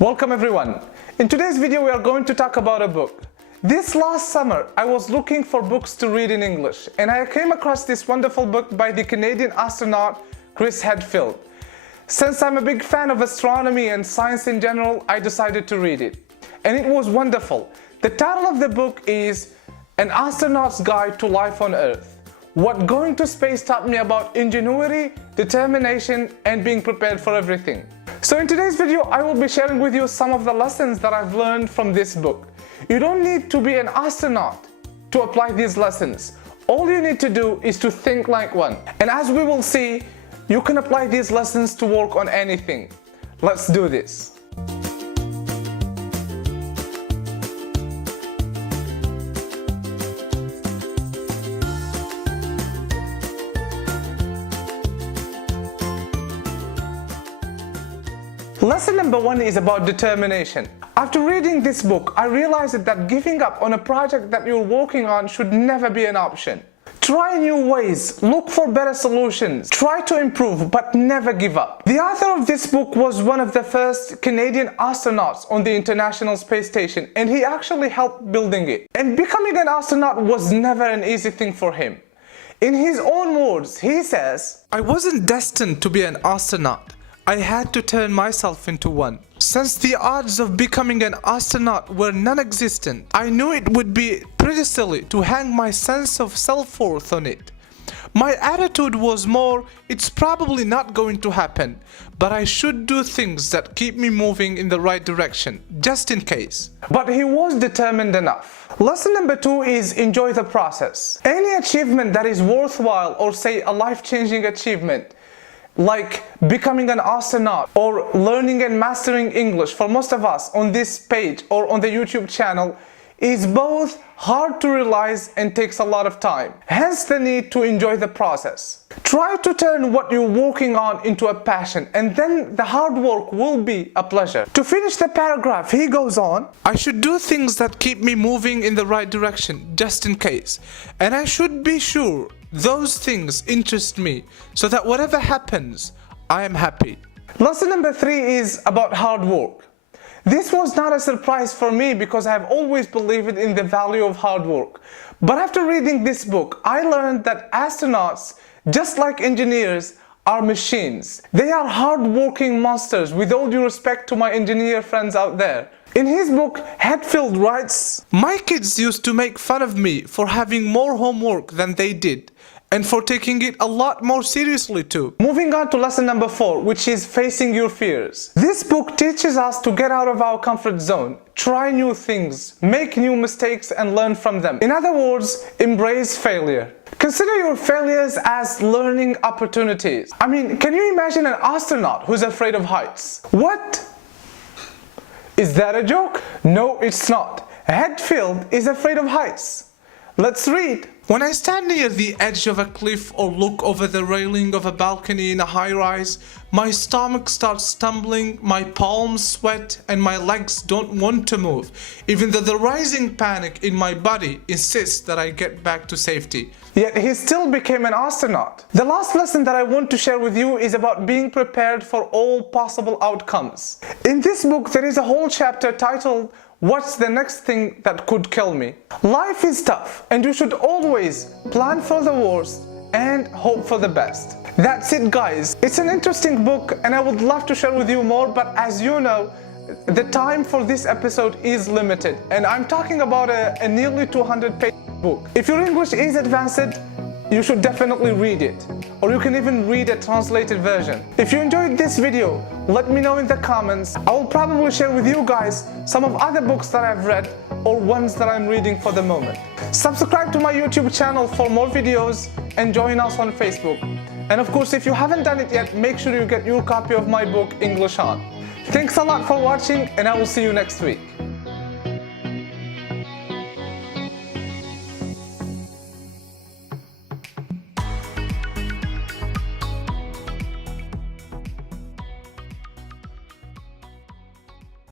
Welcome everyone. In today's video we are going to talk about a book. This last summer I was looking for books to read in English and I came across this wonderful book by the Canadian astronaut Chris Hadfield. Since I'm a big fan of astronomy and science in general, I decided to read it. And it was wonderful. The title of the book is An Astronaut's Guide to Life on Earth. What going to space taught me about ingenuity, determination, and being prepared for everything. So in today's video, I will be sharing with you some of the lessons that I've learned from this book. You don't need to be an astronaut to apply these lessons. All you need to do is to think like one. And as we will see, you can apply these lessons to work on anything. Let's do this. Lesson number 1 is about determination. After reading this book, I realized that giving up on a project that you're working on should never be an option. Try new ways, look for better solutions, try to improve, but never give up. The author of this book was one of the first Canadian astronauts on the International Space Station, and he actually helped building it. And becoming an astronaut was never an easy thing for him. In his own words, he says, "I wasn't destined to be an astronaut. I had to turn myself into one. Since the odds of becoming an astronaut were non-existent, I knew it would be pretty silly to hang my sense of self-worth on it. My attitude was more, it's probably not going to happen, but I should do things that keep me moving in the right direction, just in case." But he was determined enough. Lesson number 2 is enjoy the process. Any achievement that is worthwhile, or say a life-changing achievement, like becoming an astronaut or learning and mastering English for most of us on this page or on the YouTube channel, is both hard to realize and takes a lot of time. Hence the need to enjoy the process. Try to turn what you're working on into a passion, and then the hard work will be a pleasure. To finish the paragraph, he goes on, "I should do things that keep me moving in the right direction, just in case. And I should be sure those things interest me, so that whatever happens, I am happy." Lesson number 3 is about hard work. This was not a surprise for me because I have always believed in the value of hard work. But after reading this book, I learned that astronauts, just like engineers, are machines. They are hard-working monsters, with all due respect to my engineer friends out there. In his book, Hadfield writes, "My kids used to make fun of me for having more homework than they did, and for taking it a lot more seriously too." Moving on to lesson number 4, which is facing your fears. This book teaches us to get out of our comfort zone, try new things, make new mistakes and learn from them. In other words, embrace failure. Consider your failures as learning opportunities. I mean, can you imagine an astronaut who's afraid of heights? What? Is that a joke? No, it's not. Hadfield is afraid of heights. Let's read. "When I stand near the edge of a cliff or look over the railing of a balcony in a high-rise, my stomach starts stumbling, my palms sweat, and my legs don't want to move, even though the rising panic in my body insists that I get back to safety." Yet he still became an astronaut. The last lesson that I want to share with you is about being prepared for all possible outcomes. In this book, there is a whole chapter titled, "What's the next thing that could kill me?" Life is tough, and you should always plan for the worst and hope for the best. That's it, guys. It's an interesting book and I would love to share with you more, but as you know, the time for this episode is limited, and I'm talking about a nearly 200-page book. If your English is advanced, you should definitely read it, or you can even read a translated version. If you enjoyed this video, let me know in the comments. I will probably share with you guys some of other books that I've read or ones that I'm reading for the moment. Subscribe to my YouTube channel for more videos and join us on Facebook. And of course, if you haven't done it yet, make sure you get your copy of my book, English On. Thanks a lot for watching, and I will see you next week.